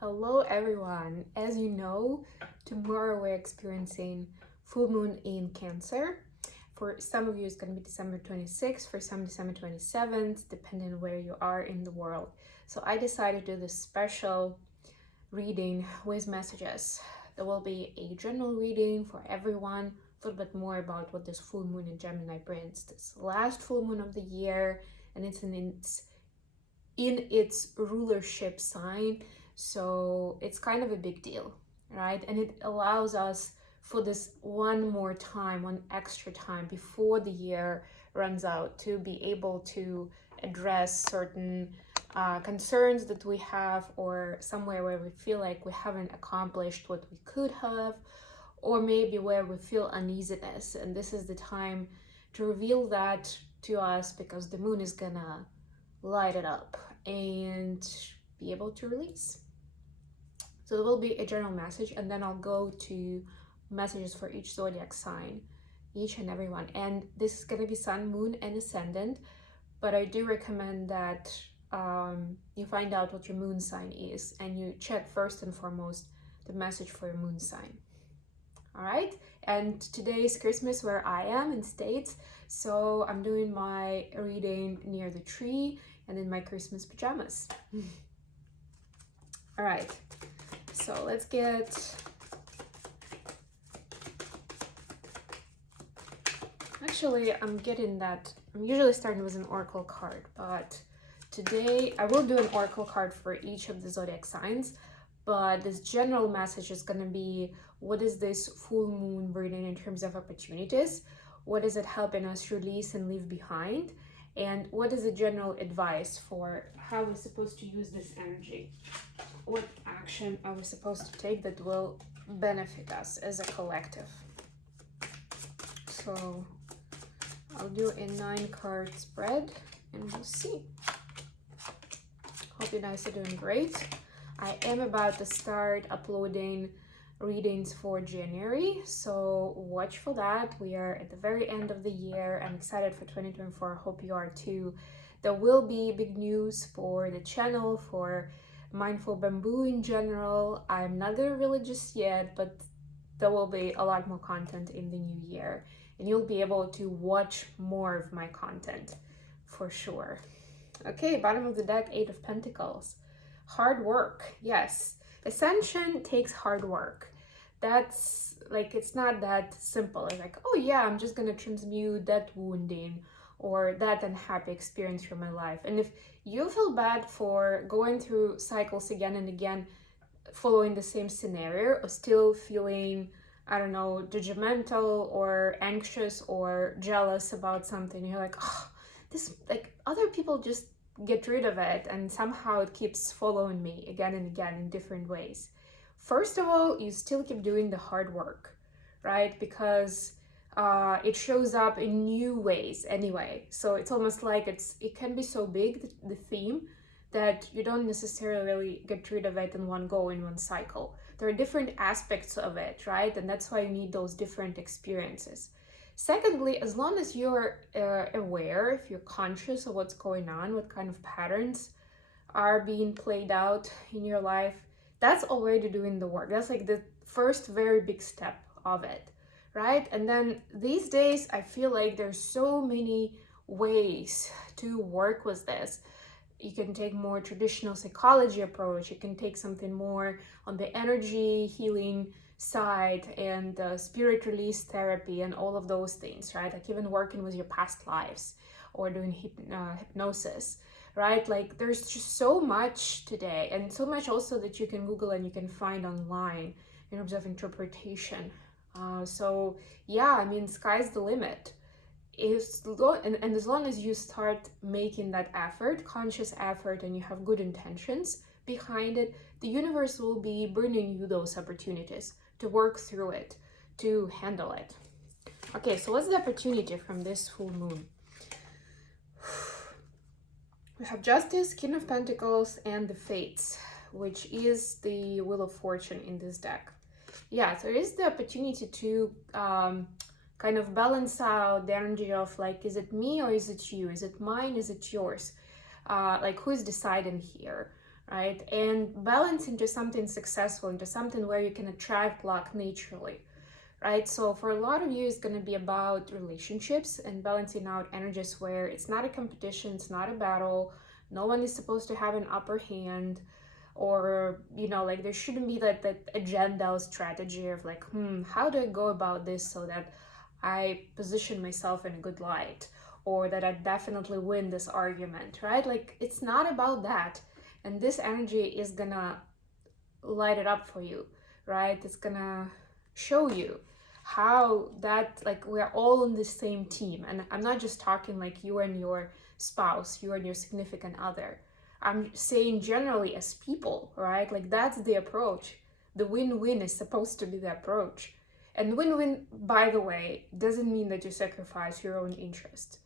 Hello everyone. As you know, tomorrow we're experiencing full moon in Cancer. For some of you it's going to be December 26th, for some December 27th, depending on where you are in the world. So I decided to do this special reading with messages. There will be a general reading for everyone, a little bit more about what this full moon in Gemini brings. This last full moon of the year, and it's in its rulership sign. So it's kind of a big deal, right? And it allows us for this one extra time before the year runs out to be able to address certain concerns that we have, or somewhere where we feel like we haven't accomplished what we could have, or maybe where we feel uneasiness. And this is the time to reveal that to us, because the moon is gonna light it up and be able to release. So there will be a general message, and then I'll go to messages for each zodiac sign, each and every one. And this is going to be sun, moon, and ascendant, but I do recommend that you find out what your moon sign is, and you check first and foremost the message for your moon sign. All right, and today is Christmas where I am in States, so I'm doing my reading near the tree and in my Christmas pajamas. All right, so let's get... Actually, I'm usually starting with an oracle card, but today I will do an oracle card for each of the zodiac signs, but this general message is going to be, what is this full moon bringing in terms of opportunities? What is it helping us release and leave behind? And what is the general advice for how we're supposed to use this energy? What action are we supposed to take that will benefit us as a collective? So I'll do a 9-card spread and we'll see. Hope you guys are doing great. I am about to start uploading readings for January, so watch for that. We are at the very end of the year. I'm excited for 2024. I hope you are too. There will be big news for the channel, for Mindful Bamboo in general. I'm not gonna release just yet, but there will be a lot more content in the new year, and you'll be able to watch more of my content for sure. Okay, bottom of the deck, 8 of Pentacles. Hard work, yes. Ascension takes hard work. That's like, it's not that simple. It's like, oh yeah, I'm just gonna transmute that wounding or that unhappy experience from my life. And if you feel bad for going through cycles again and again, following the same scenario, or still feeling, I don't know, judgmental or anxious or jealous about something, you're like, oh, this, like, other people just get rid of it, and somehow it keeps following me again and again in different ways. First of all, you still keep doing the hard work, right? Because it shows up in new ways anyway. So it's almost like it can be so big, the theme, that you don't necessarily get rid of it in one go, in one cycle. There are different aspects of it, right? And that's why you need those different experiences. Secondly, as long as you're aware, if you're conscious of what's going on, what kind of patterns are being played out in your life, that's already doing the work. That's like the first very big step of it, right? And then these days, I feel like there's so many ways to work with this. You can take more traditional psychology approach. You can take something more on the energy healing side and spirit release therapy and all of those things, right? Like even working with your past lives or doing hypnosis, right? Like there's just so much today, and so much also that you can Google and you can find online in terms of interpretation. So yeah, I mean, sky's the limit. And as long as you start making that effort, conscious effort, and you have good intentions behind it, the universe will be bringing you those opportunities to work through it, to handle it. Okay, so what's the opportunity from this full moon? We have Justice, King of Pentacles, and the Fates, which is the Wheel of Fortune in this deck. Yeah, so there is the opportunity to kind of balance out the energy of like, is it me or is it you? Is it mine? Is it yours? Like, who is deciding here, right? And balance into something successful, into something where you can attract luck naturally, right? So for a lot of you, it's going to be about relationships and balancing out energies where it's not a competition, it's not a battle, no one is supposed to have an upper hand, or like there shouldn't be that agenda or strategy of like, how do I go about this so that I position myself in a good light, or that I definitely win this argument, right? Like, it's not about that. And this energy is gonna light it up for you, right? It's gonna show you how that, like, we're all on the same team. And I'm not just talking like you and your spouse, you and your significant other. I'm saying generally as people, right? Like, that's the approach. The win-win is supposed to be the approach. And win-win, by the way, doesn't mean that you sacrifice your own interest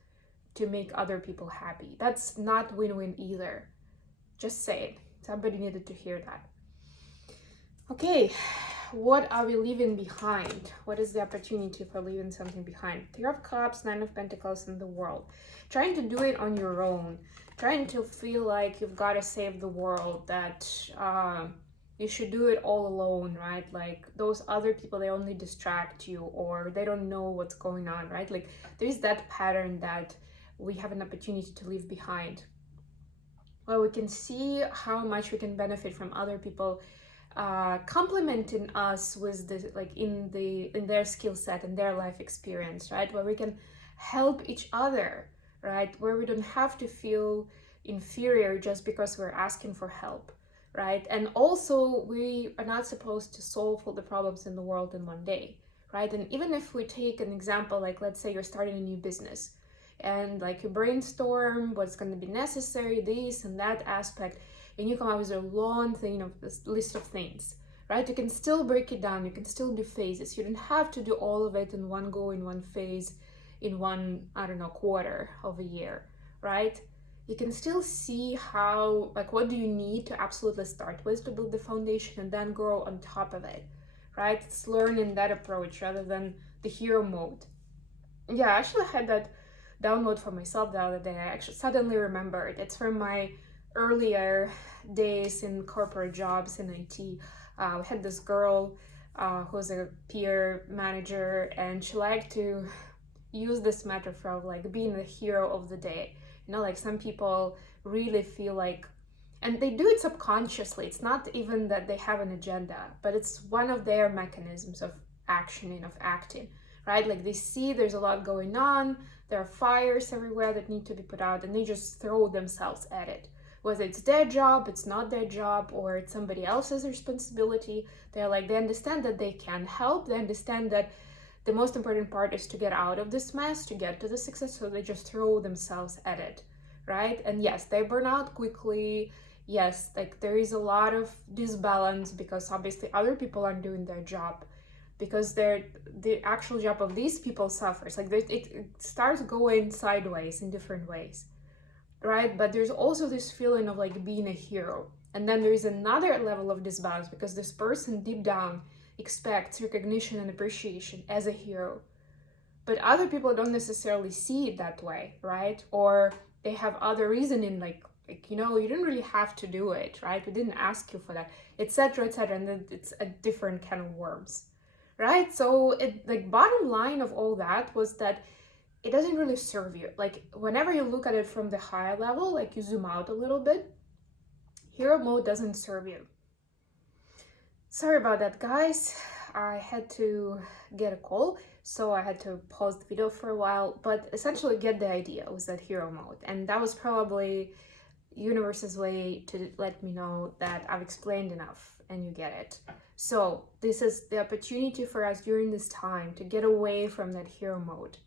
to make other people happy. That's not win-win either. Just say it. Somebody needed to hear that. Okay, what are we leaving behind? What is the opportunity for leaving something behind? Three of Cups, Nine of Pentacles, and the World. Trying to do it on your own. Trying to feel like you've got to save the world, that you should do it all alone, right? Like, those other people, they only distract you, or they don't know what's going on, right? Like, there's that pattern that we have an opportunity to leave behind. Well, we can see how much we can benefit from other people complementing us with this, like in their skill set and their life experience, right? Where we can help each other, right? Where we don't have to feel inferior just because we're asking for help, right? And also, we are not supposed to solve all the problems in the world in one day, right? And even if we take an example, like, let's say you're starting a new business, and like you brainstorm what's going to be necessary, this and that aspect, and you come up with a long thing of this list of things, right? You can still break it down, you can still do phases. You don't have to do all of it in one go, in one phase, in one, I don't know, quarter of a year, right? You can still see how, like, what do you need to absolutely start with to build the foundation, and then grow on top of it, right? It's learning that approach rather than the hero mode. Yeah, I actually had that download for myself the other day. I actually suddenly remembered. It's from my earlier days in corporate jobs in IT. We had this girl who's a peer manager, and she liked to use this metaphor of like being the hero of the day. Like, some people really feel like, and they do it subconsciously. It's not even that they have an agenda, but it's one of their mechanisms of actioning, of acting, right? Like, they see there's a lot going on, there are fires everywhere that need to be put out, and they just throw themselves at it. Whether it's their job, it's not their job, or it's somebody else's responsibility, they understand that they can help, they understand that the most important part is to get out of this mess, to get to the success, so they just throw themselves at it, right? And yes, they burn out quickly. Yes, like, there is a lot of disbalance because obviously other people aren't doing their job, because the actual job of these people suffers. Like, it starts going sideways in different ways, right? But there's also this feeling of like being a hero, and then there's another level of disbalance because this person deep down expects recognition and appreciation as a hero, but other people don't necessarily see it that way, right? Or they have other reasoning, like you didn't really have to do it, right? We didn't ask you for that, etc., etc., and then it's a different can of worms, right? So bottom line of all that was that it doesn't really serve you. Like, whenever you look at it from the higher level, like you zoom out a little bit, hero mode doesn't serve you. Sorry about that, guys. I had to get a call, so I had to pause the video for a while, but essentially get the idea was that hero mode. And that was probably universe's way to let me know that I've explained enough and you get it. So this is the opportunity for us during this time to get away from that hero mode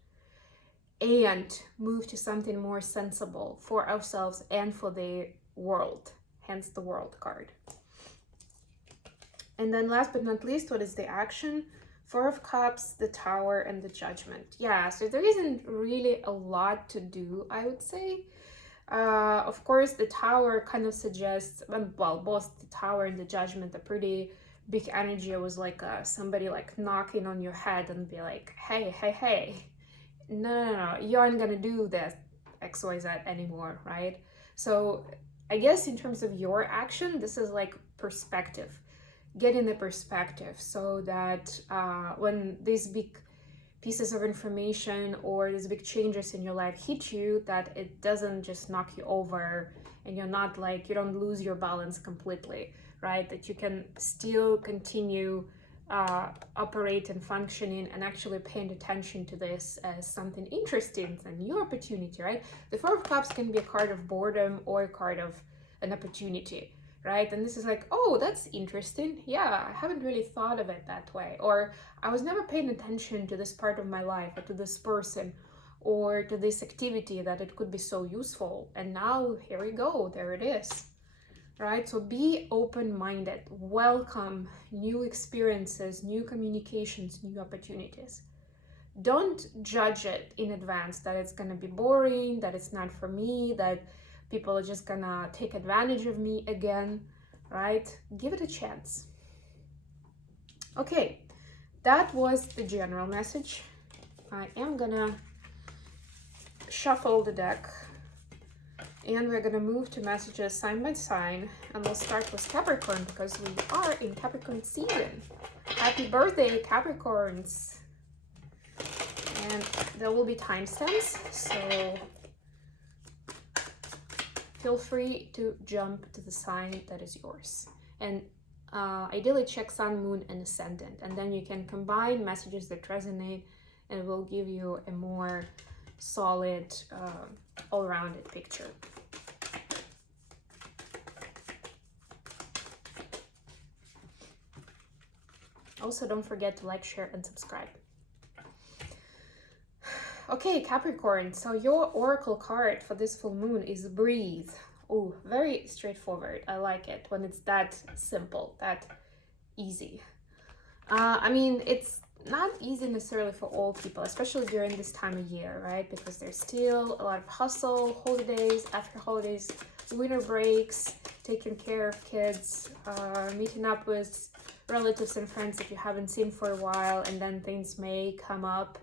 and move to something more sensible for ourselves and for the world, hence the World card. And then last but not least, what is the action? Four of Cups, the Tower, and the Judgment. Yeah, so there isn't really a lot to do, I would say. Of course, the Tower kind of suggests, well, both the Tower and the Judgment are pretty big energy. It was like somebody like knocking on your head and be like, hey, no, you aren't gonna do this XYZ anymore, right? So I guess in terms of your action, this is like perspective. Get in the perspective so that when these big pieces of information or these big changes in your life hit you, that it doesn't just knock you over and you're not like, you don't lose your balance completely, right? That you can still continue operate and functioning and actually paying attention to this as something interesting, a new opportunity, right? The Four of Cups can be a card of boredom or a card of an opportunity, right? And this is like, oh, that's interesting. Yeah, I haven't really thought of it that way. Or I was never paying attention to this part of my life or to this person or to this activity that it could be so useful. And now here we go, there it is. Right? So be open-minded, welcome new experiences, new communications, new opportunities. Don't judge it in advance that it's gonna be boring, that it's not for me, that people are just gonna take advantage of me again, right? Give it a chance. Okay, that was the general message. I am gonna shuffle the deck and we're gonna move to messages sign by sign, and we'll start with Capricorn because we are in Capricorn season. Happy birthday, Capricorns! And there will be timestamps, so feel free to jump to the sign that is yours. And ideally check sun, moon, and ascendant, and then you can combine messages that resonate and it will give you a more solid, all-rounded picture. Also, don't forget to like, share, and subscribe. Okay, Capricorn, so your oracle card for this full moon is breathe. Oh, very straightforward. I like it when it's that simple, that easy. I mean, it's not easy necessarily for all people, especially during this time of year, right? Because there's still a lot of hustle, holidays, after holidays, winter breaks, taking care of kids, meeting up with relatives and friends that you haven't seen for a while, and then things may come up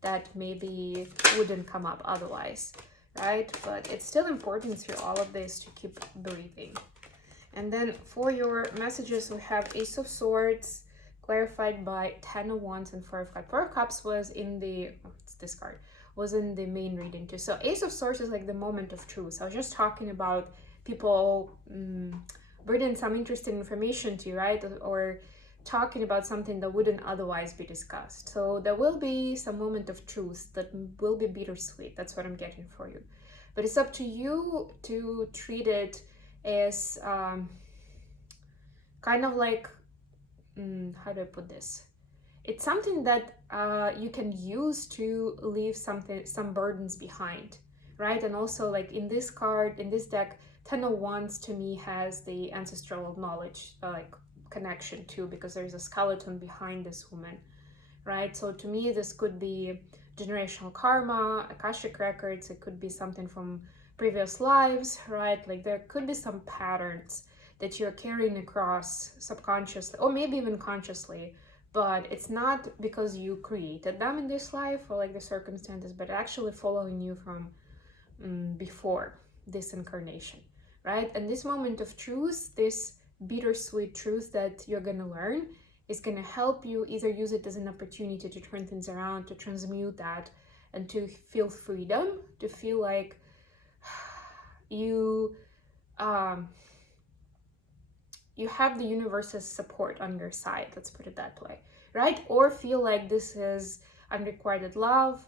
that maybe wouldn't come up otherwise, right? But it's still important through all of this to keep breathing. And then for your messages, we have Ace of Swords, clarified by 10 of Wands and 4 of Cups. 4 of Cups was in the, it's this card, was in the main reading too. So Ace of Swords is like the moment of truth. I was just talking about people bringing some interesting information to you, right? Or talking about something that wouldn't otherwise be discussed. So there will be some moment of truth that will be bittersweet. That's what I'm getting for you. But it's up to you to treat it as kind of like, how do I put this? It's something that you can use to leave some burdens behind, right? And also, like in this card, in this deck, 10 of Wands to me has the ancestral knowledge, like connection too, because there's a skeleton behind this woman, right? So to me, this could be generational karma, Akashic records. It could be something from previous lives, right? Like there could be some patterns that you're carrying across subconsciously or maybe even consciously, but it's not because you created them in this life or like the circumstances, but actually following you from before this incarnation, right? And this moment of truth, this bittersweet truth that you're going to learn, is going to help you either use it as an opportunity to turn things around, to transmute that, and to feel freedom, to feel like you have the universe's support on your side, let's put it that way, right? Or feel like this is unrequited love,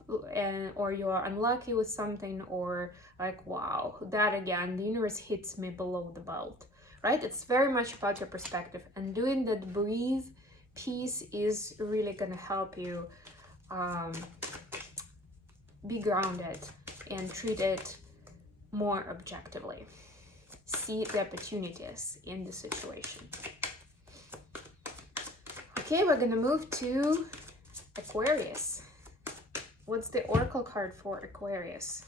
or you're unlucky with something, or like, wow, that again, the universe hits me below the belt, right? It's very much about your perspective, and doing that breathe piece is really going to help you be grounded and treat it more objectively. See the opportunities in the situation. Okay, we're gonna move to Aquarius. What's the oracle card for Aquarius?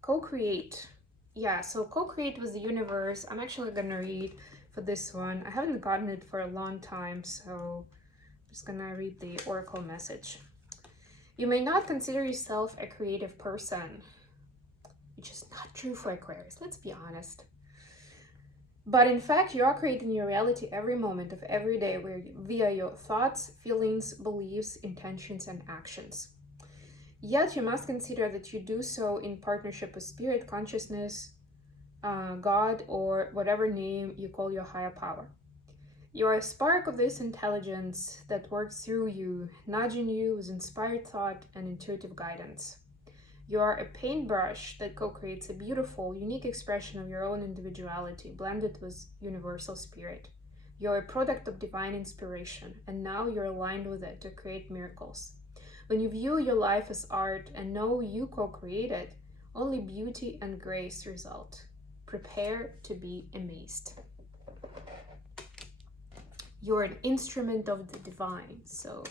Co-create. Yeah, so co-create with the universe. I'm actually gonna read for this one. I haven't gotten it for a long time, so I'm just gonna read the oracle message. You may not consider yourself a creative person. which is not true for Aquarius, let's be honest. But in fact, you are creating your reality every moment of every day via your thoughts, feelings, beliefs, intentions, and actions. Yet you must consider that you do so in partnership with spirit, consciousness, God, or whatever name you call your higher power. You are a spark of this intelligence that works through you, nudging you with inspired thought and intuitive guidance. You are a paintbrush that co-creates a beautiful, unique expression of your own individuality, blended with universal spirit. You are a product of divine inspiration, and now you're aligned with it to create miracles. When you view your life as art and know you co-create it, only beauty and grace result. Prepare to be amazed. You're an instrument of the divine, so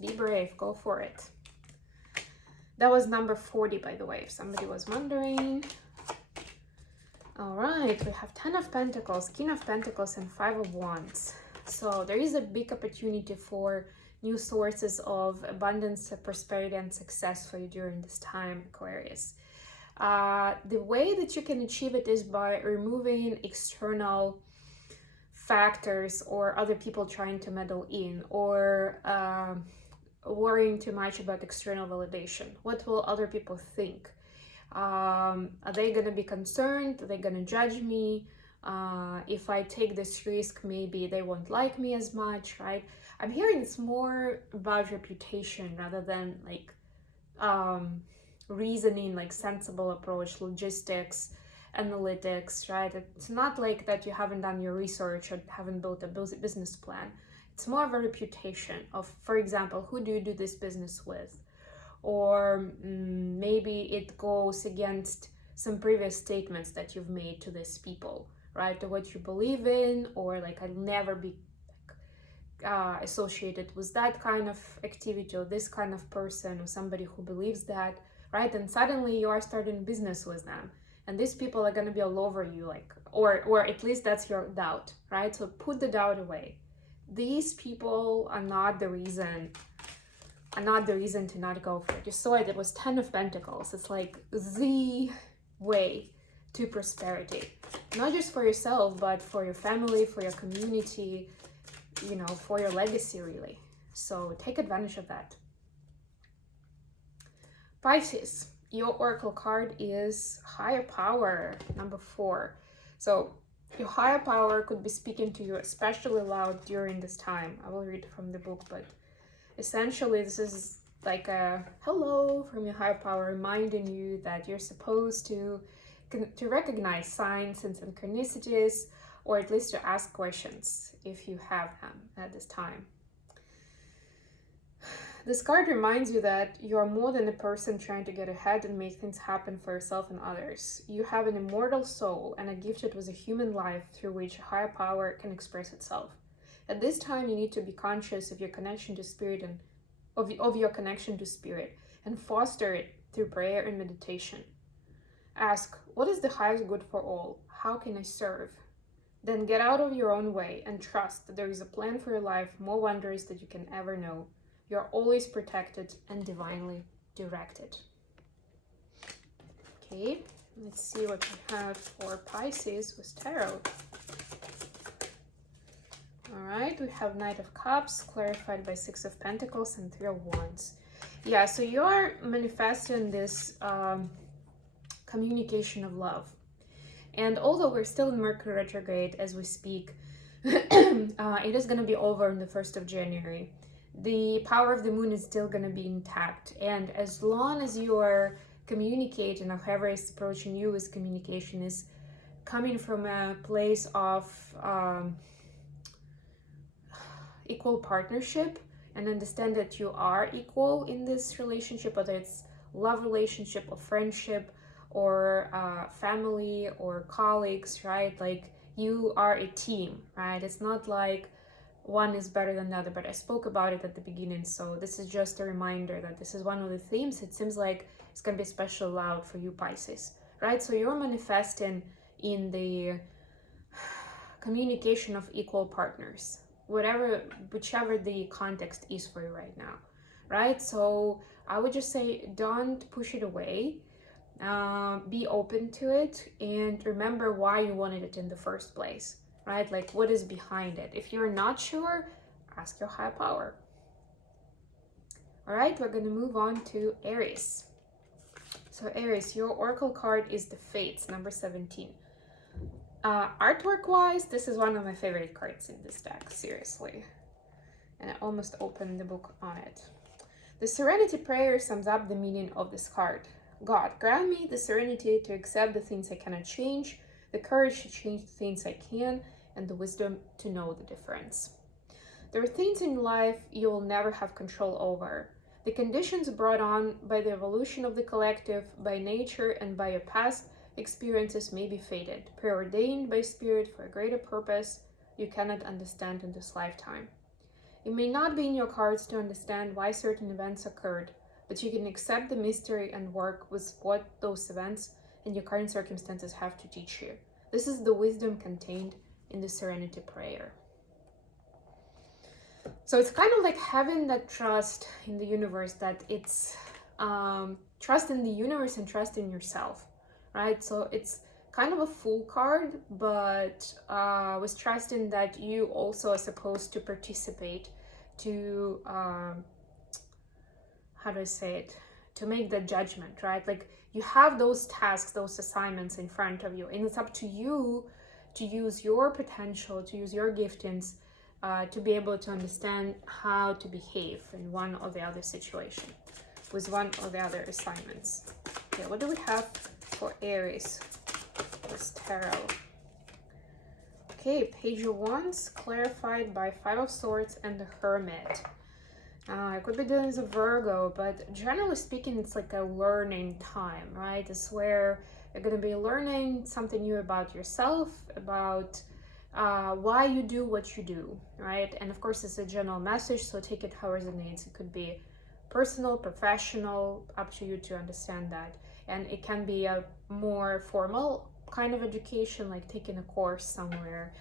be brave, go for it. That was number 40, by the way, if somebody was wondering. All right, we have 10 of Pentacles, King of Pentacles, and 5 of Wands. So there is a big opportunity for new sources of abundance, prosperity, and success for you during this time, Aquarius. The way that you can achieve it is by removing external factors or other people trying to meddle in, or worrying too much about external validation. What will other people think? Are they going to be concerned? Are they going to judge me? If I take this risk, maybe they won't like me as much, right? I'm hearing it's more about reputation rather than like reasoning, like sensible approach, logistics, analytics, right? It's not like that you haven't done your research or haven't built a business plan. It's more of a reputation of, for example, who do you do this business with? Or maybe it goes against some previous statements that you've made to these people, right? Or what you believe in, or like, I'll never be associated with that kind of activity or this kind of person or somebody who believes that, right? And suddenly you are starting business with them, and these people are going to be all over you, like, or at least that's your doubt, right? So put the doubt away. These people are not the reason to not go for it. You saw it was 10 of Pentacles. It's like the way to prosperity, not just for yourself, but for your family, for your community, you know, for your legacy, really. So take advantage of that. Pisces, your oracle card is higher power, number 4. So your higher power could be speaking to you especially loud during this time. I will read from the book, but essentially this is like a hello from your higher power, reminding you that you're supposed to recognize signs and synchronicities, or at least to ask questions if you have them at this time. This card reminds you that you are more than a person trying to get ahead and make things happen for yourself and others. You have an immortal soul and are gifted with a human life through which a higher power can express itself. At this time, you need to be conscious of your connection to spirit and of your connection to spirit, and foster it through prayer and meditation. Ask, what is the highest good for all? How can I serve? Then get out of your own way and trust that there is a plan for your life more wondrous than you can ever know. You are always protected and divinely directed. Okay, let's see what we have for Pisces with tarot. All right, we have Knight of Cups, clarified by 6 of Pentacles and 3 of Wands. Yeah, so you are manifesting this communication of love. And although we're still in Mercury retrograde as we speak, it is going to be over on the 1st of January. The power of the moon is still going to be intact. And as long as you are communicating, or whoever is approaching you with communication is coming from a place of equal partnership, and understand that you are equal in this relationship, whether it's love relationship or friendship or family or colleagues, right? Like, you are a team, right? It's not like one is better than the other, but I spoke about it at the beginning, so this is just a reminder that this is one of the themes. It seems like it's going to be especially loud for you, Pisces, right? So you're manifesting in the communication of equal partners, whichever the context is for you right now, right? So I would just say don't push it away. Be open to it and remember why you wanted it in the first place, right? Like what is behind it. If you're not sure, ask your higher power. All right, we're going to move on to Aries. So Aries, your oracle card is the Fates, number 17. Artwork wise, this is one of my favorite cards in this deck, seriously. And I almost opened the book on it. The Serenity Prayer sums up the meaning of this card. God, grant me the serenity to accept the things I cannot change, the courage to change the things I can, and the wisdom to know the difference. There are things in life you will never have control over. The conditions brought on by the evolution of the collective, by nature, and by your past experiences may be fated, preordained by spirit for a greater purpose you cannot understand in this lifetime. It may not be in your cards to understand why certain events occurred, but you can accept the mystery and work with what those events and your current circumstances have to teach you. This is the wisdom contained in the Serenity Prayer. So it's kind of like having that trust in the universe, that it's trust in the universe and trust in yourself, right? So it's kind of a Fool card, but with trusting that you also are supposed to participate to, how do I say it, to make the judgment, right? Like you have those tasks, those assignments in front of you, and it's up to you to use your potential, to use your giftings, to be able to understand how to behave in one or the other situation, with one or the other assignments. Okay, what do we have for Aries? This tarot. Okay, Page of Wands, clarified by Five of Swords and the Hermit. I could be doing this a Virgo, but generally speaking, it's like a learning time, right? It's where you're going to be learning something new about yourself, about why you do what you do, right? And of course, it's a general message, so take it how it resonates. It could be personal, professional, up to you to understand that. And it can be a more formal kind of education, like taking a course somewhere,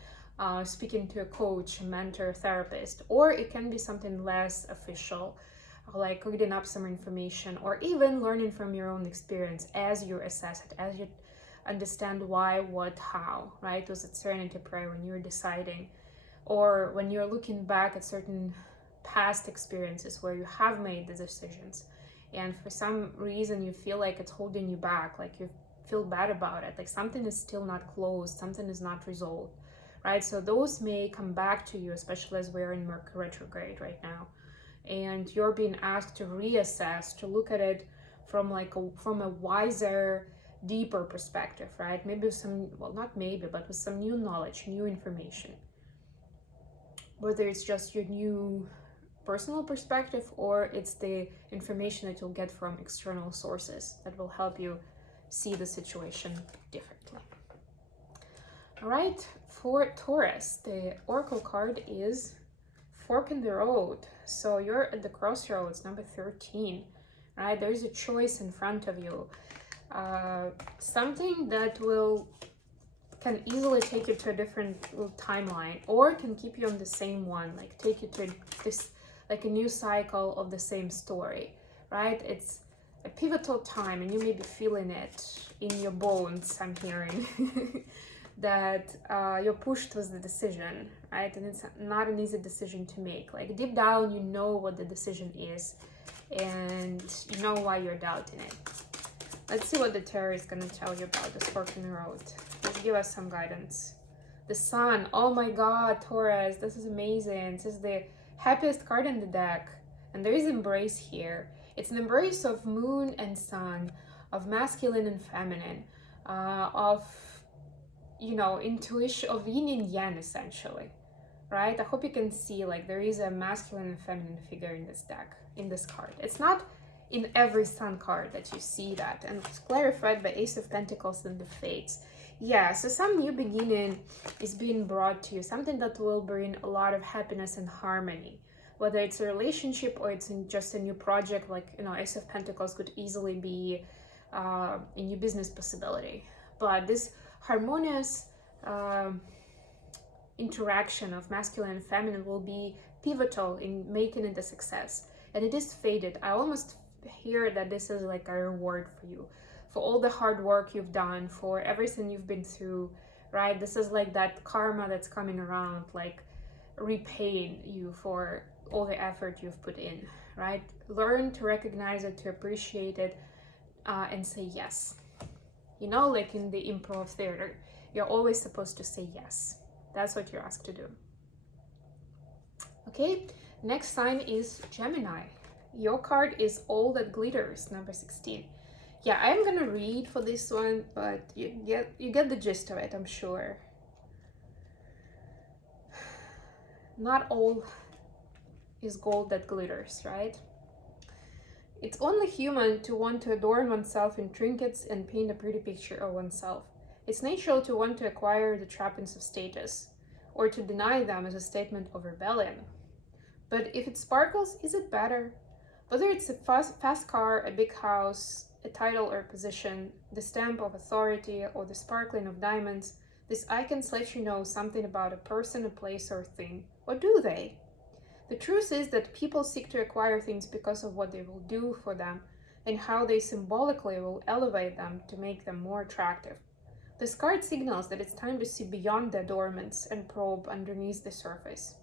speaking to a coach, a mentor, therapist, or it can be something less official, like reading up some information, or even learning from your own experience as you assess it, as you understand why, what, how, right? Was it Serenity Prayer when you're deciding, or when you're looking back at certain past experiences where you have made the decisions, and for some reason you feel like it's holding you back, like you feel bad about it, like something is still not closed, something is not resolved, right? So those may come back to you, especially as we're in Mercury retrograde right now, and you're being asked to reassess, to look at it from a wiser, deeper perspective, right? Maybe with some, well, not maybe, but with some new knowledge, new information, whether it's just your new personal perspective or it's the information that you'll get from external sources that will help you see the situation differently. All right, for Taurus, the oracle card is Fork in the Road. So you're at the crossroads, number 13, right? There's a choice in front of you. Something that can easily take you to a different timeline, or can keep you on the same one, like take you to this, like a new cycle of the same story, right? It's a pivotal time, and you may be feeling it in your bones, I'm hearing, that you're pushed with the decision, right? And it's not an easy decision to make. Like deep down, you know what the decision is, and you know why you're doubting it. Let's see what the tarot is going to tell you about this fork in the road. Let's give us some guidance. The Sun. Oh my God, Taurus, this is amazing. This is the happiest card in the deck. And there is embrace here. It's an embrace of moon and sun, of masculine and feminine, of, you know, intuition, of yin and yang, essentially, right? I hope you can see, like, there is a masculine and feminine figure in this deck, in this card. It's not in every Sun card that you see that, and it's clarified by Ace of Pentacles and the Fates. Yeah, so some new beginning is being brought to you, something that will bring a lot of happiness and harmony, whether it's a relationship or it's in just a new project. Like, you know, Ace of Pentacles could easily be a new business possibility, but this harmonious interaction of masculine and feminine will be pivotal in making it a success. And it is fated. I almost hear that this is like a reward for you, for all the hard work you've done, for everything you've been through, right? This is like that karma that's coming around, like repaying you for all the effort you've put in, right? Learn to recognize it, to appreciate it, and say yes. You know, like in the improv theater, you're always supposed to say yes. That's what you're asked to do. Okay, next sign is Gemini. Your card is All That Glitters, number 16. Yeah, I'm gonna read for this one, but you get the gist of it, I'm sure. Not all is gold that glitters, right? It's only human to want to adorn oneself in trinkets and paint a pretty picture of oneself. It's natural to want to acquire the trappings of status, or to deny them as a statement of rebellion. But if it sparkles, is it better? Whether it's a fast car, a big house, a title or position, the stamp of authority, or the sparkling of diamonds, these icons let you know something about a person, a place, or thing. Or do they? The truth is that people seek to acquire things because of what they will do for them and how they symbolically will elevate them to make them more attractive. This card signals that it's time to see beyond the adornments and probe underneath the surface.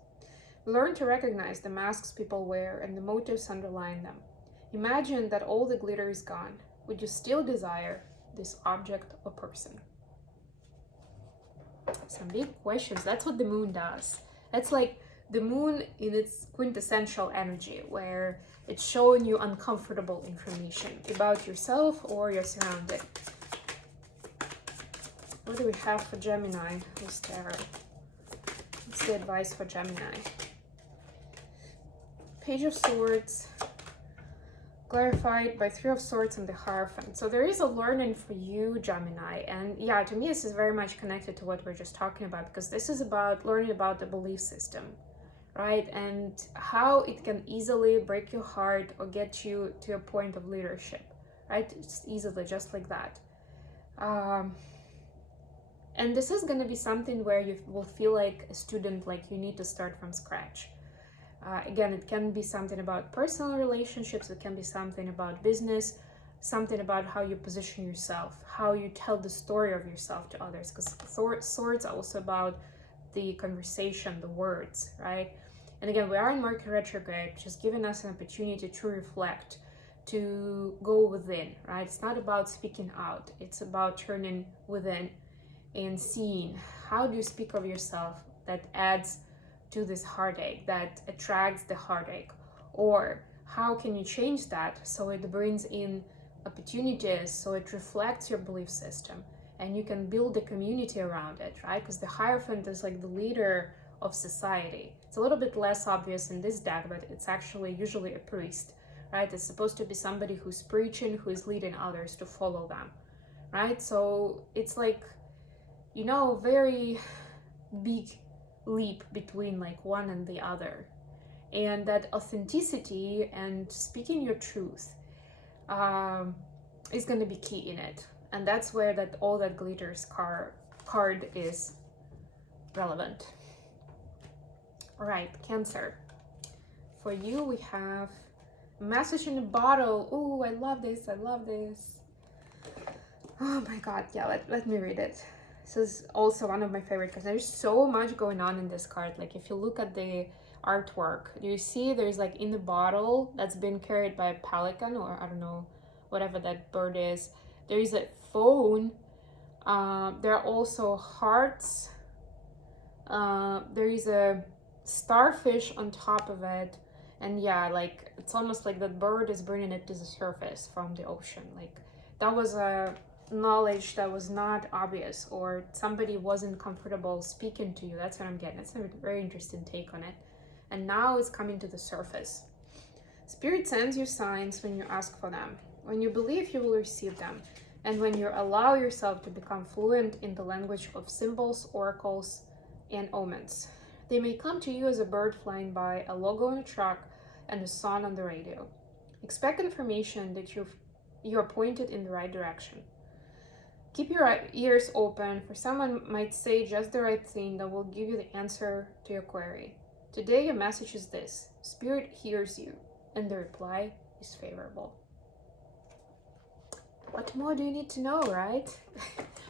Learn to recognize the masks people wear and the motives underlying them. Imagine that all the glitter is gone. Would you still desire this object or person? Some big questions. That's what the moon does. That's like the moon in its quintessential energy, where it's showing you uncomfortable information about yourself or your surrounding. What do we have for Gemini? Who's tarot? What's the advice for Gemini? Page of Swords, clarified by Three of Swords and the Hierophant. So there is a learning for you, Gemini. And yeah, to me, this is very much connected to what we're just talking about, because this is about learning about the belief system, right? And how it can easily break your heart or get you to a point of leadership, right? Just easily, just like that. And this is going to be something where you will feel like a student, like you need to start from scratch. Again, it can be something about personal relationships, it can be something about business, something about how you position yourself, how you tell the story of yourself to others, because swords are also about the conversation, the words, right? And again, we are in Mercury retrograde, just giving us an opportunity to reflect, to go within, right? It's not about speaking out, it's about turning within and seeing how do you speak of yourself that adds to this heartache, that attracts the heartache, or how can you change that so it brings in opportunities, so it reflects your belief system and you can build a community around it, right? Because the Hierophant is like the leader of society. It's a little bit less obvious in this deck, but it's actually usually a priest, right? It's supposed to be somebody who's preaching, who is leading others to follow them, right? So it's like, you know, very big leap between like one and the other, and that authenticity and speaking your truth is going to be key in it, and that's where that All That Glitters card is relevant. All right, Cancer, for you we have a message in a bottle. Oh, I love this, I love this. Oh my god, yeah, let me read it. This is also one of my favorite because there's so much going on in this card. Like if you look at the artwork, you see there's like in the bottle that's been carried by a pelican, or I don't know, whatever that bird is. There is a phone. There are also hearts. There is a starfish on top of it. And yeah, like it's almost like that bird is bringing it to the surface from the ocean. Like that was a knowledge that was not obvious, or somebody wasn't comfortable speaking to you. That's what I'm getting. That's a very interesting take on it. And now it's coming to the surface. Spirit sends you signs when you ask for them. When you believe, you will receive them. And when you allow yourself to become fluent in the language of symbols, oracles, and omens. They may come to you as a bird flying by, a logo on a truck, and a song on the radio. Expect confirmation that you're pointed in the right direction. Keep your ears open, for someone might say just the right thing that will give you the answer to your query. Today your message is this: Spirit hears you, and the reply is favorable. What more do you need to know, right?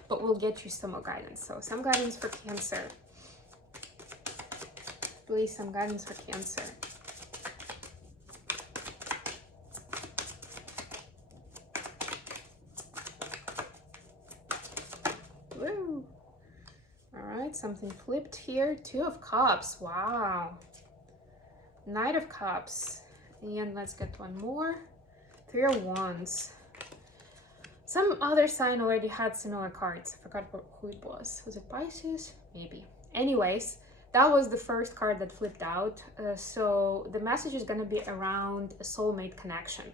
But we'll get you some more guidance. So some guidance for Cancer. Please, some guidance for Cancer. Woo. All right, something flipped here. 2 of Cups. Wow. Knight of Cups. And let's get one more. 3 of Wands. Some other sign already had similar cards. I forgot who it was. Was it Pisces? Maybe. Anyways, that was the first card that flipped out. So the message is going to be around a soulmate connection.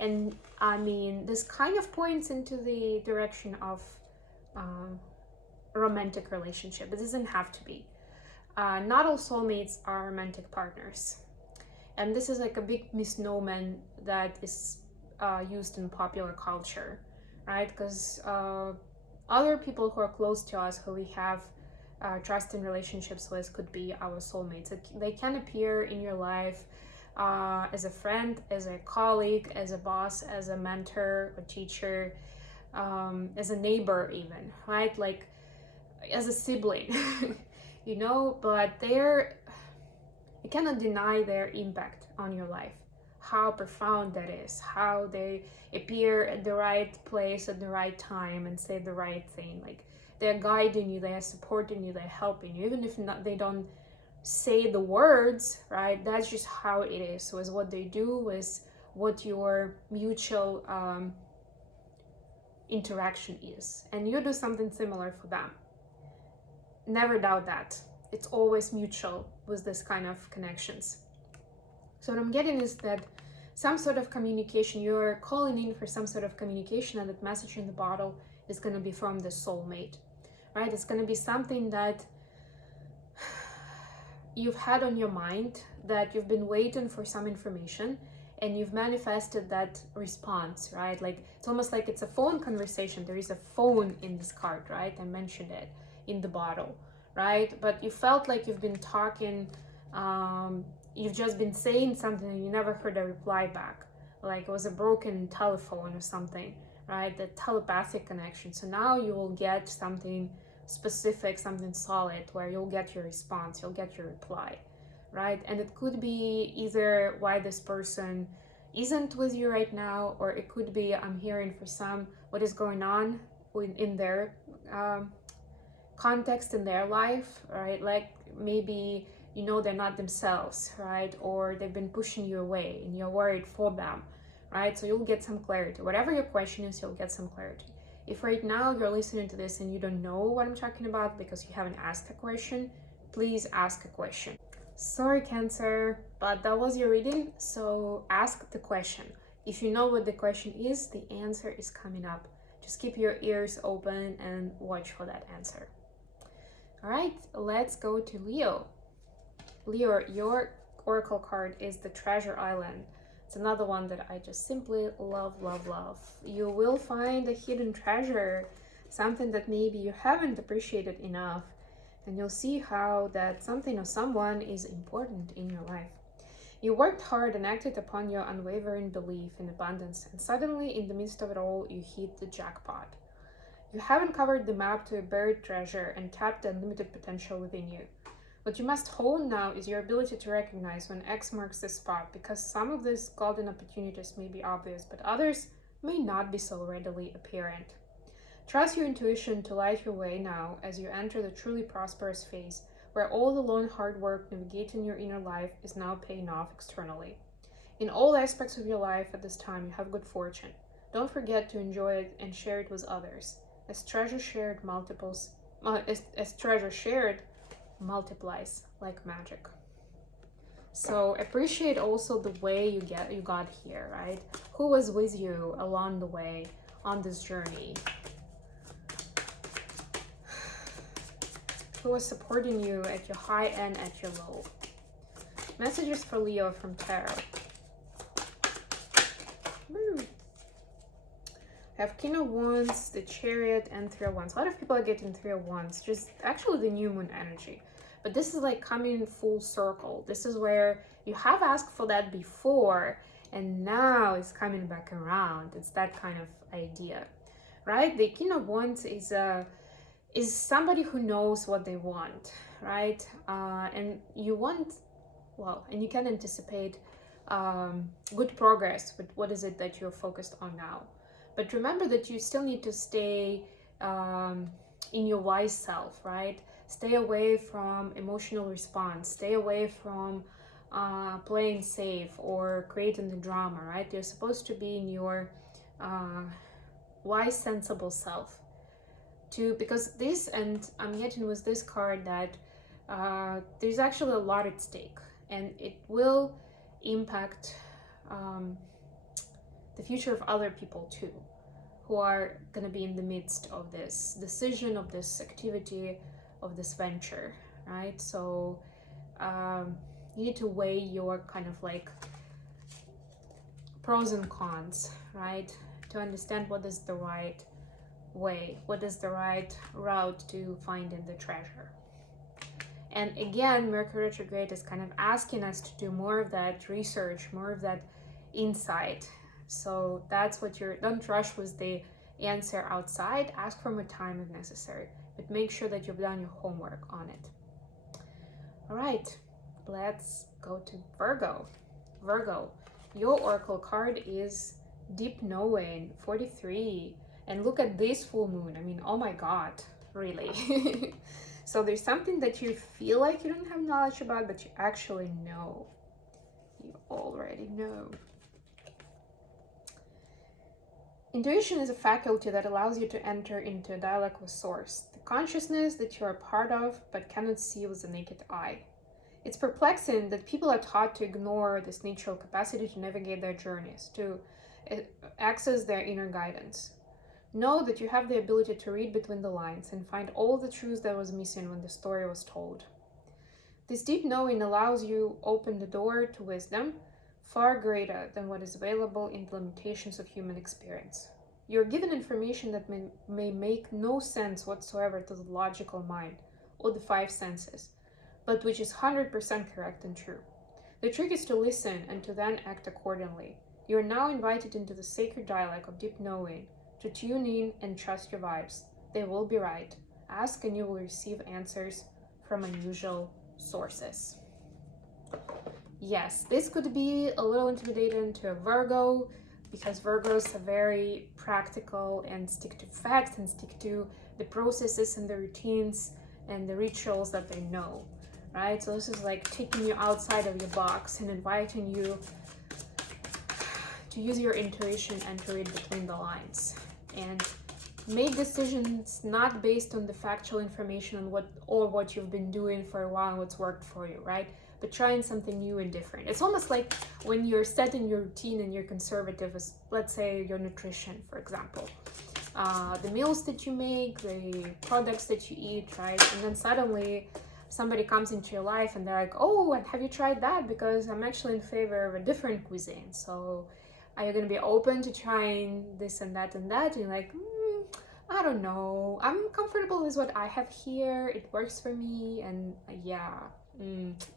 And I mean, this kind of points into the direction of a romantic relationship. It doesn't have to be. Not all soulmates are romantic partners. And this is like a big misnomer that is used in popular culture, right? Because other people who are close to us, who we have trust in relationships with, could be our soulmates. They can appear in your life as a friend, as a colleague, as a boss, as a mentor or teacher, as a neighbor even, right? Like as a sibling, you know, but you cannot deny their impact on your life. How profound that is, how they appear at the right place at the right time and say the right thing. Like they're guiding you, they are supporting you, they're helping you, even if they don't say the words, right? That's just how it is. So is what they do, is what your mutual interaction is, and you do something similar for them. Never doubt that. It's always mutual with this kind of connections. So what I'm getting is that some sort of communication, you're calling in for some sort of communication, and that message in the bottle is going to be from the soulmate, right? It's going to be something that you've had on your mind, that you've been waiting for some information, and you've manifested that response, right? Like it's almost like it's a phone conversation. There is a phone in this card, right? I mentioned it in the bottle, right? But you felt like you've been talking, you've just been saying something and you never heard a reply back. Like it was a broken telephone or something, right? The telepathic connection. So now you will get something specific, something solid, where you'll get your response, you'll get your reply, right? And it could be either why this person isn't with you right now, or it could be I'm hearing for some what is going on in their context in their life, right? Like maybe you know they're not themselves, right? Or they've been pushing you away and you're worried for them, right? So you'll get some clarity. Whatever your question is, you'll get some clarity. If right now you're listening to this and you don't know what I'm talking about because you haven't asked a question, please ask a question. Sorry, Cancer, but that was your reading, so ask the question. If you know what the question is, the answer is coming up. Just keep your ears open and watch for that answer. All right, let's go to Leo. Leo, your oracle card is the Treasure Island. It's another one that I just simply love, love, love. You will find a hidden treasure, something that maybe you haven't appreciated enough, and you'll see how that something or someone is important in your life. You worked hard and acted upon your unwavering belief in abundance, and suddenly, in the midst of it all, you hit the jackpot. You have uncovered the map to a buried treasure and tapped the unlimited potential within you. What you must hone now is your ability to recognize when X marks the spot, because some of these golden opportunities may be obvious, but others may not be so readily apparent. Trust your intuition to light your way now as you enter the truly prosperous phase, where all the long hard work navigating your inner life is now paying off externally. In all aspects of your life at this time, you have good fortune. Don't forget to enjoy it and share it with others. As treasure shared multiplies like magic. So appreciate also the way you got here, right? Who was with you along the way on this journey? Who was supporting you at your high and at your low? Messages for Leo from Tarot. I have King of Wands, the Chariot, and Three of Wands. A lot of people are getting Three of Wands, just actually the new moon energy. But this is like coming full circle. This is where you have asked for that before, and now it's coming back around. It's that kind of idea, right? The King of Wands is somebody who knows what they want, right? And you want, well, and you can anticipate good progress with what is it that you're focused on now. But remember that you still need to stay in your wise self, right? Stay away from emotional response, stay away from playing safe or creating the drama, right? You're supposed to be in your wise, sensible self. Because this, and I'm getting with this card that there's actually a lot at stake, and it will impact the future of other people too, who are going to be in the midst of this decision, of this activity, of this venture, right? So you need to weigh your kind of like pros and cons, right? To understand what is the right way, what is the right route to finding the treasure. And again, Mercury retrograde is kind of asking us to do more of that research, more of that insight. So that's what don't rush with the answer outside. Ask for more time if necessary, but make sure that you've done your homework on it. All right, let's go to Virgo. Virgo, your oracle card is Deep Knowing, 43. And look at this full moon. I mean, oh my God, really? So there's something that you feel like you don't have knowledge about, but you actually know. You already know. Intuition is a faculty that allows you to enter into a dialogue with Source, the consciousness that you are part of but cannot see with the naked eye. It's perplexing that people are taught to ignore this natural capacity to navigate their journeys, to access their inner guidance. Know that you have the ability to read between the lines and find all the truth that was missing when the story was told. This deep knowing allows you open the door to wisdom far greater than what is available in the limitations of human experience. You're given information that may make no sense whatsoever to the logical mind or the five senses, but which is 100% correct and true. The trick is to listen and to then act accordingly. You are now invited into the sacred dialogue of deep knowing, to tune in and trust your vibes. They will be right. Ask and you will receive answers from unusual sources. Yes, this could be a little intimidating to a Virgo, because Virgos are very practical and stick to facts and stick to the processes and the routines and the rituals that they know, right? So this is like taking you outside of your box and inviting you to use your intuition and to read between the lines. And make decisions not based on the factual information on what you've been doing for a while, what's worked for you, right? But trying something new and different. It's almost like when you're setting your routine and you're conservative, as let's say your nutrition, for example. The meals that you make, the products that you eat, right? And then suddenly somebody comes into your life and they're like, oh, and have you tried that? Because I'm actually in favor of a different cuisine. So are you going to be open to trying this and that and that? And you're like, I don't know. I'm comfortable with what I have here. It works for me. And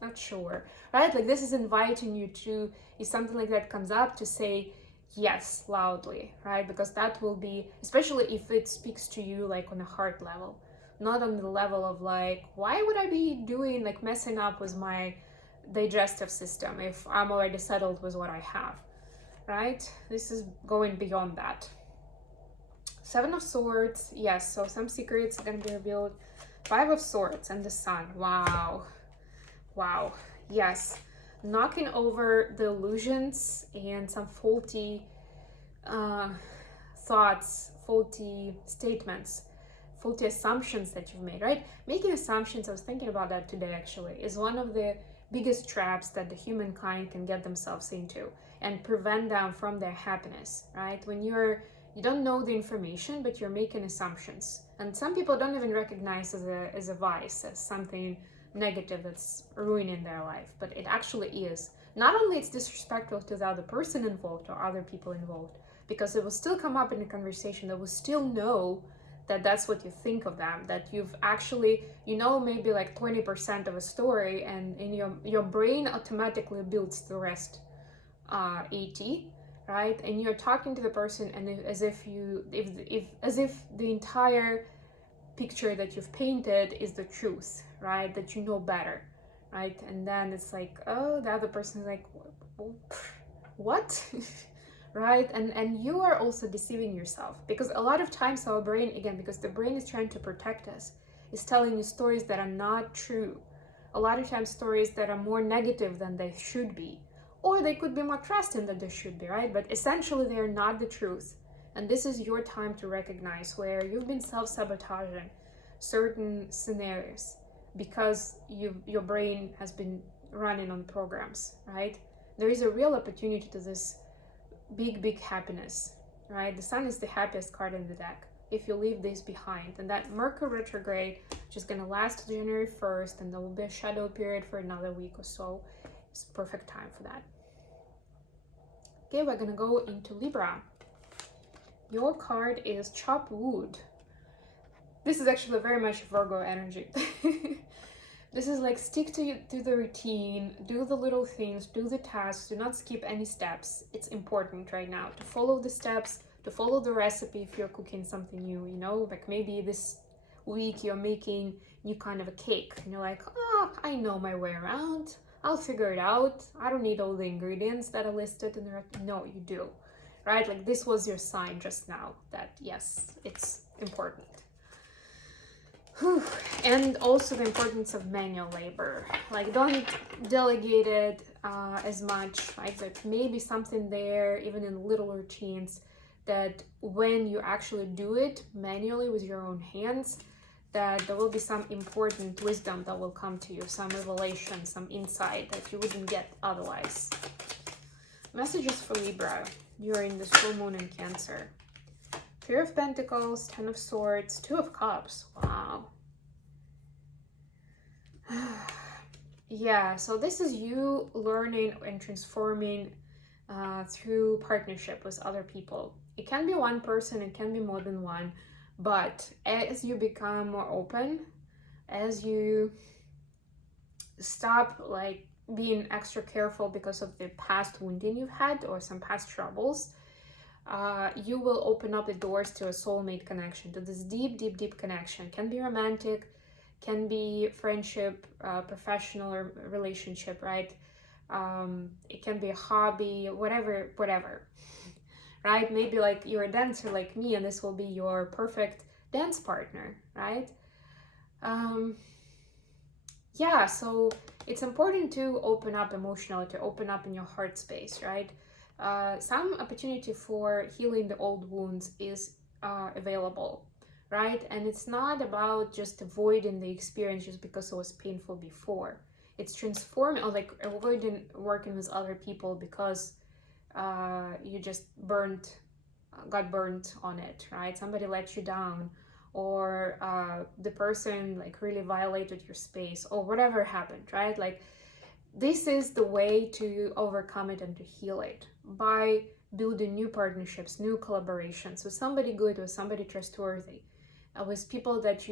not sure, right? Like this is inviting you to, if something like that comes up, to say yes loudly, right? Because that will be, especially if it speaks to you like on a heart level, not on the level of like, why would I be doing like messing up with my digestive system if I'm already settled with what I have, right? This is going beyond that. Seven of Swords, yes, so some secrets are going to be revealed. Five of Swords and the Sun, wow, yes. Knocking over the illusions and some faulty thoughts, faulty statements, faulty assumptions that you've made, right? Making assumptions, I was thinking about that today actually, is one of the biggest traps that the humankind can get themselves into and prevent them from their happiness, right? When you don't know the information, but you're making assumptions. And some people don't even recognize as a vice, as something negative that's ruining their life, but it actually is. Not only it's disrespectful to the other person involved or other people involved, because it will still come up in the conversation, that will still know that that's what you think of them, that you've actually, maybe like 20% of a story, and in your brain automatically builds the rest 80, right? And you're talking to the person, and as if the entire picture that you've painted is the truth, right? That you know better, right? And then it's like, oh, the other person is like, what? Right? And you are also deceiving yourself, because a lot of times our brain, again, because the brain is trying to protect us, is telling you stories that are not true. A lot of times stories that are more negative than they should be, or they could be more trusting than they should be, right? But essentially they are not the truth. And this is your time to recognize where you've been self-sabotaging certain scenarios because your brain has been running on programs, right? There is a real opportunity to this big happiness, right? The sun is the happiest card in the deck if you leave this behind. And that Mercury retrograde, which is going to last till January 1st, and there will be a shadow period for another week or so. It's perfect time for that. Okay, we're going to go into Libra. Your card is chop wood. This is actually very much Virgo energy. This is like, stick to the routine, do the little things, do the tasks, do not skip any steps. It's important right now to follow the steps, to follow the recipe if you're cooking something new, you know, like maybe this week you're making new kind of a cake and you're like, oh, I know my way around, I'll figure it out, I don't need all the ingredients that are listed in the no, you do, right? Like this was your sign just now that yes, it's important. And also the importance of manual labor, like don't delegate it as much, like there may be something there even in little routines that when you actually do it manually with your own hands, that there will be some important wisdom that will come to you, some revelation, some insight that you wouldn't get otherwise. Messages for Libra. You're in the full moon in Cancer. Three of Pentacles, Ten of Swords, Two of Cups. Wow. Yeah, so this is you learning and transforming through partnership with other people. It can be one person, it can be more than one, but as you become more open, as you stop like being extra careful because of the past wounding you've had or some past troubles, you will open up the doors to a soulmate connection, to this deep connection. Can be romantic, can be friendship, professional relationship, right? It can be a hobby, whatever, right? Maybe like you're a dancer like me and this will be your perfect dance partner, right? Yeah, so it's important to open up emotionally, to open up in your heart space, right? Some opportunity for healing the old wounds is available, right? And it's not about just avoiding the experience just because it was painful before. It's transforming, or like avoiding working with other people because you just got burnt on it, right? Somebody let you down, or the person like really violated your space, or whatever happened, right? Like this is the way to overcome it and to heal it, by building new partnerships, new collaborations with somebody good, with somebody trustworthy, with people that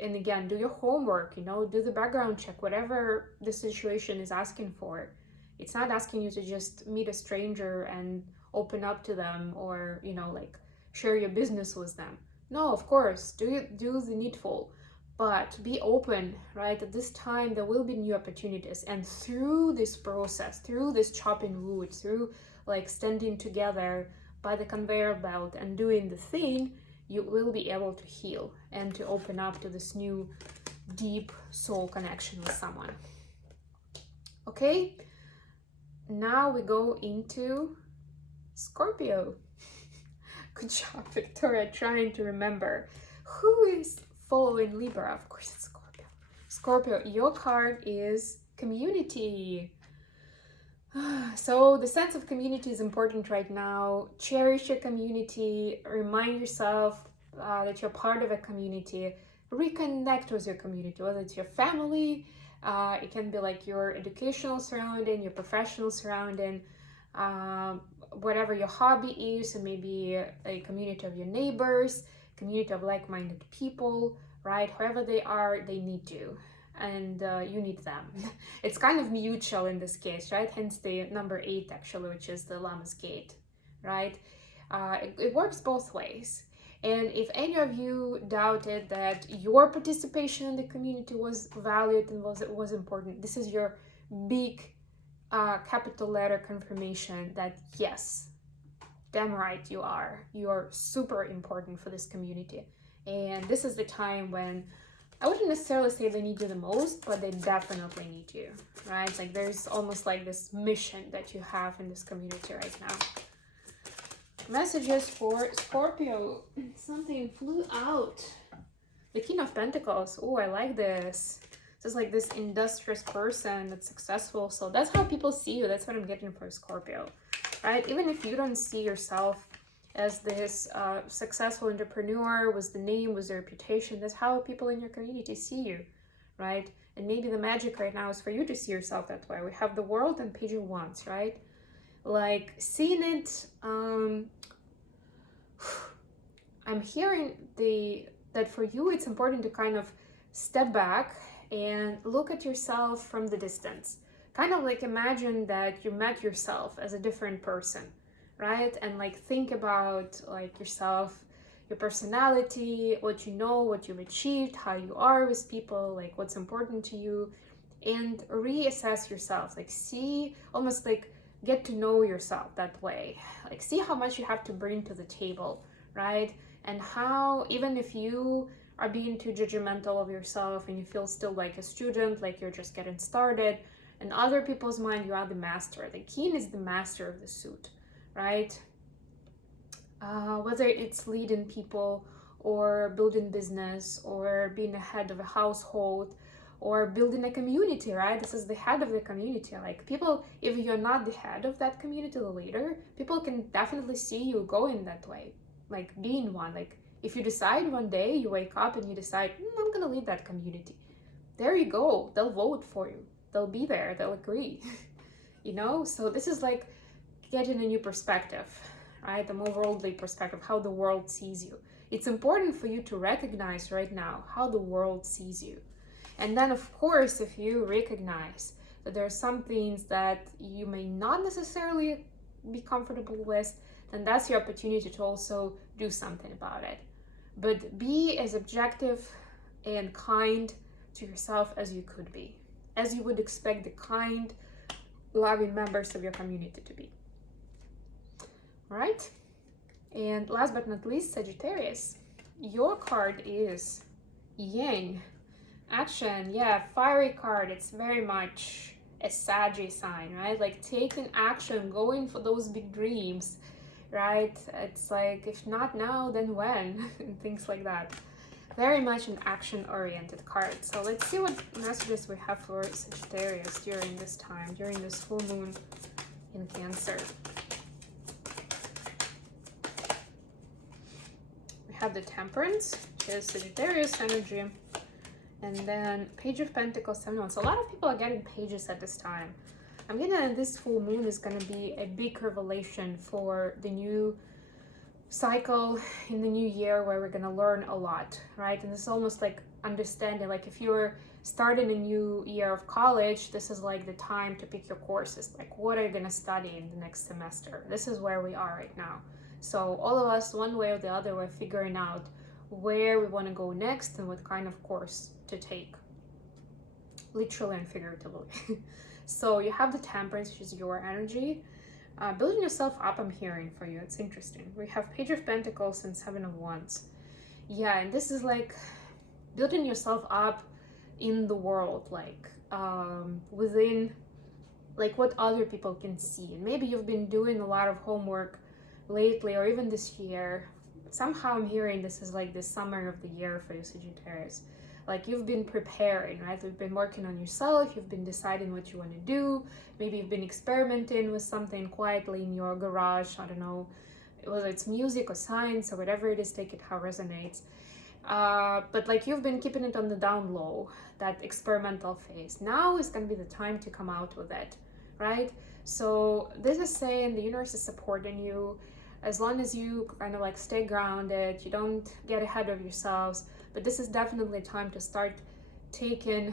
and again, do your homework, you know, do the background check, whatever the situation is asking for. It's not asking you to just meet a stranger and open up to them, or, you know, like share your business with them. No, of course, do the needful, but be open, right? At this time, there will be new opportunities. And through this process, through this chopping wood, through like standing together by the conveyor belt and doing the thing, you will be able to heal and to open up to this new deep soul connection with someone. Okay, now we go into Scorpio. Good job, Victoria, trying to remember who is following Libra. Of course it's Scorpio. Scorpio, your card is community. So the sense of community is important right now. Cherish your community. Remind yourself that you're part of a community. Reconnect with your community, whether it's your family, it can be like your educational surrounding, your professional surrounding, whatever your hobby is, and maybe a community of your neighbors, community of like-minded people, right? Whoever they are, they need you. and you need them. It's kind of mutual in this case, right? Hence the number 8 actually, which is the Llama's gate, right? It works both ways. And if any of you doubted that your participation in the community was valued and was important, this is your big capital letter confirmation that yes, damn right you are. You're super important for this community. And this is the time when I wouldn't necessarily say they need you the most, but they definitely need you, right? Like there's almost like this mission that you have in this community right now. Messages for Scorpio. Something flew out. The King of Pentacles. Oh, I like this. This is like this industrious person that's successful. So that's how people see you. That's what I'm getting for Scorpio, right? Even if you don't see yourself as this successful entrepreneur with the name, with the reputation, that's how people in your community see you, right? And maybe the magic right now is for you to see yourself that way. We have the World and Page of Wands, right? Like seeing it, I'm hearing that for you it's important to kind of step back and look at yourself from the distance. Kind of like imagine that you met yourself as a different person, right? And like think about like yourself, your personality, what you know, what you've achieved, how you are with people, like what's important to you, and reassess yourself. Like see, almost like get to know yourself that way. Like see how much you have to bring to the table, right? And how, even if you are being too judgmental of yourself and you feel still like a student, like you're just getting started, in other people's mind you are the master. The king is the master of the suit, right? Whether it's leading people or building business or being the head of a household or building a community, right? This is the head of the community. Like people, if you're not the head of that community, the leader, people can definitely see you going that way, like being one. Like if you decide one day, you wake up and you decide, I'm gonna lead that community, there you go. They'll vote for you. They'll be there. They'll agree. You know? So this is like getting a new perspective, right? A more worldly perspective, how the world sees you. It's important for you to recognize right now how the world sees you. And then, of course, if you recognize that there are some things that you may not necessarily be comfortable with, then that's your opportunity to also do something about it. But be as objective and kind to yourself as you could be, as you would expect the kind, loving members of your community to be. All right? And last but not least, Sagittarius. Your card is Yang. Action, yeah, fiery card. It's very much a Saggy sign, right? Like taking action, going for those big dreams, right? It's like, if not now, then when? And things like that. Very much an action-oriented card. So let's see what messages we have for Sagittarius during this time, during this full moon in Cancer. We have the Temperance, which is Sagittarius energy. And then Page of Pentacles, 7 of Wands. So a lot of people are getting pages at this time. I'm getting that this full moon is going to be a big revelation for the new cycle in the new year, where we're going to learn a lot, right? And this is almost like understanding, like if you're starting a new year of college, this is like the time to pick your courses. Like what are you going to study in the next semester? This is where we are right now. So all of us, one way or the other, we're figuring out where we want to go next and what kind of course to take, literally and figuratively. So you have the Temperance, which is your energy. Building yourself up, I'm hearing for you. It's interesting. We have Page of Pentacles and 7 of Wands. Yeah, and this is like building yourself up in the world, like within, like what other people can see. And maybe you've been doing a lot of homework lately or even this year. Somehow I'm hearing this is like the summer of the year for you, Sagittarius. Like you've been preparing, right? You've been working on yourself. You've been deciding what you want to do. Maybe you've been experimenting with something quietly in your garage. I don't know, whether it's music or science or whatever it is, take it how it resonates. But like you've been keeping it on the down low, that experimental phase. Now is going to be the time to come out with it, right? So this is saying the universe is supporting you. As long as you kind of like stay grounded, you don't get ahead of yourselves. But this is definitely time to start taking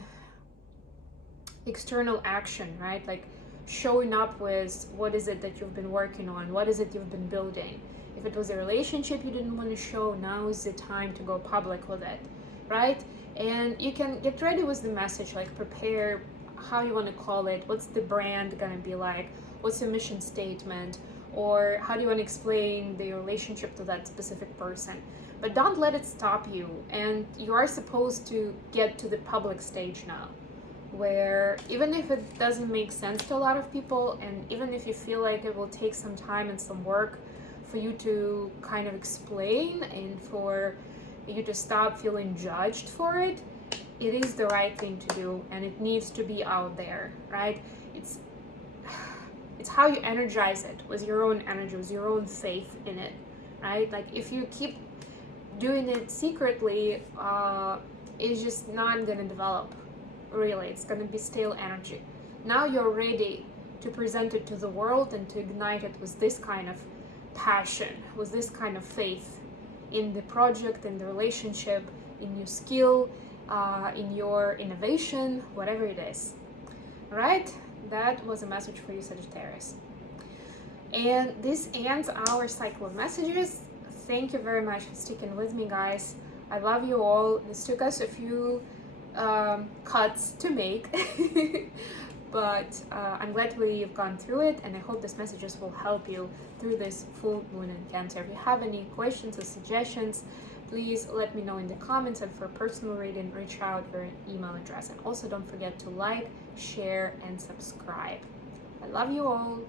external action, right? Like showing up with what is it that you've been working on, what is it you've been building. If it was a relationship you didn't want to show, now is the time to go public with it, right? And you can get ready with the message, like prepare how you want to call it, what's the brand gonna be like, what's the mission statement, or how do you want to explain the relationship to that specific person. But don't let it stop you. And you are supposed to get to the public stage now, where even if it doesn't make sense to a lot of people, and even if you feel like it will take some time and some work for you to kind of explain and for you to stop feeling judged for it, it is the right thing to do, and it needs to be out there, right? It's how you energize it, with your own energy, with your own faith in it, right? Like if you keep doing it secretly, it's just not gonna develop, really. It's gonna be stale energy. Now you're ready to present it to the world and to ignite it with this kind of passion, with this kind of faith in the project, in the relationship, in your skill, in your innovation, whatever it is. All right, that was a message for you, Sagittarius. And this ends our cycle of messages. Thank you very much for sticking with me, guys. I love you all. This took us a few cuts to make, but I'm glad we've gone through it, and I hope these messages will help you through this full moon in Cancer. If you have any questions or suggestions, please let me know in the comments, and for personal reading, reach out for an email address. And also don't forget to like, share, and subscribe. I love you all.